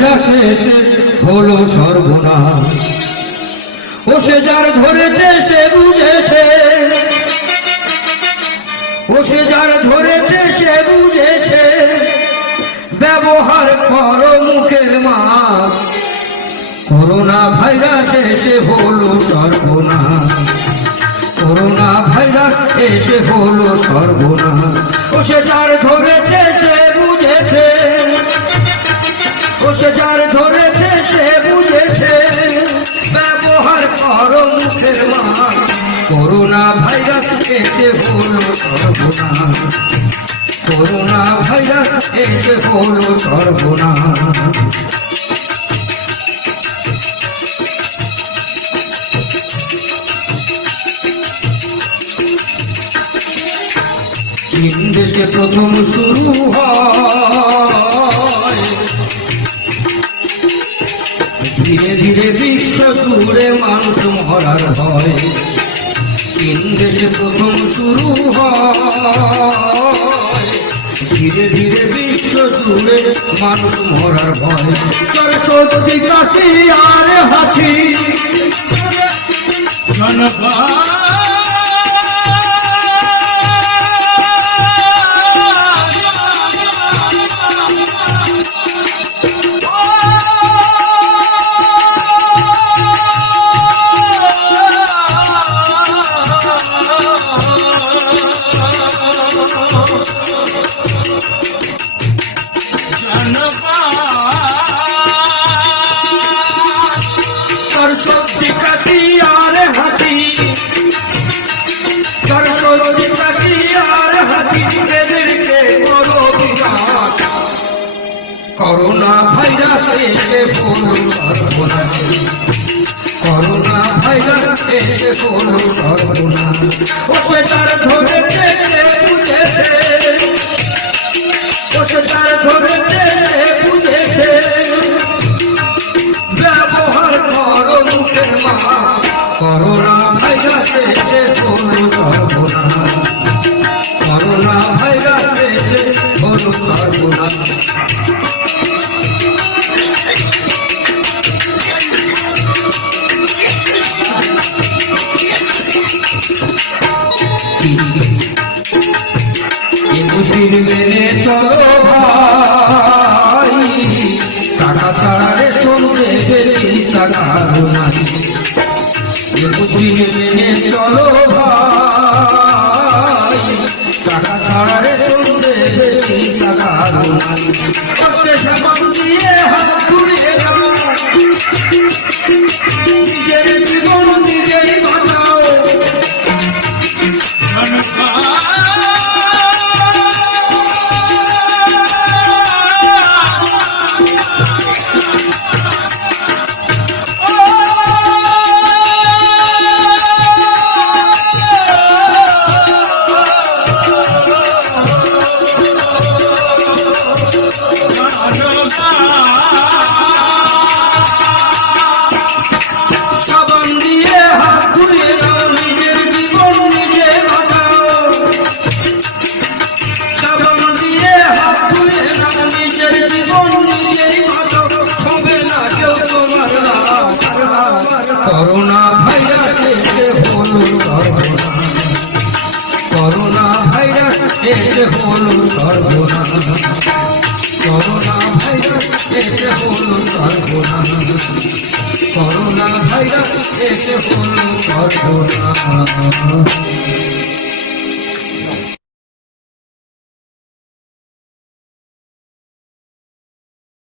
শেষে হলো সর্বনাশ। ও সে যার ধরেছে সে বুঝেছে, ও সে যার ধরেছে সে বুঝেছে, ব্যবহার করো মুখের মাছ। করোনা ভাইরাস এসে হলো সর্বনাশ, করোনা ভাইরাস এসে হলো সর্বনাশ। ও সে যার ধরেছে সে বুঝেছে, ও সে যার ধরেছে সে বুঝেছে, ব্যবহার করো মুখের মাছ। করোনা ভাইরাস এসে হলো সর্বনাশ, করোনা ভাইরাস এসে হলো সর্বনাশ। চীন দেশে প্রথম শুরু হয়, ধীরে ধীরে বিশ্ব জুড়ে মানুষ মরার হয়। চীন দেশে প্রথম শুরু হয়, ধীরে ধীরে বিশ্ব জুড়ে মানুষ মরার ভয়। সর্দি কাশি আর হাঁচি সর্দি কাশি আর হাঁচি, সর্দি কাশি আর হাঁচি, এদেরকে করো বিনাশ। করোনা ভাইরাস এসে হলো সর্বনাশ, করোনা ভাইরাস এসে হলো সর্বনাশ। ও সে তার ধরেছে সে বুঝেছে, ও সে তার ধরেছে সে বুঝেছে, ব্যবহার করো মুখের মাছ। করোনা ভাইরাস এসে হলো সর্বনাশ, করোনা ভাইরাস এসে হলো সর্বনাশ। মেনে চলো ভাই, টাকা ছাড়া রেশন দেবে চিন্তা কারো নাই। মেনে চলো ভাই, টাকা ছাড়া রেশন দেবে চিন্তা কারো নাই। দিয়ে হাত ঘুরিয়ে দাও, নিজের জীবন নিজেই বাঁচাও। সাবান দিয়ে হাত ধুয়ে নাও, নিজের জীবন নিজে বাঁচাও। সাবান দিয়ে হাত ধুয়ে নাও, নিজের জীবন নিজেই বাঁচাও। হবে না কেউ তোমার লাভ। করোনা ভাইরাস এসে হলো সর্বনাশ, করোনা ভাইরাস এসে হলো সর্বনাশ, করোনা ভাইরাস এসে হলো সর্বনাশ, করোনা ভাইরাস এসে হলো সর্বনাশ।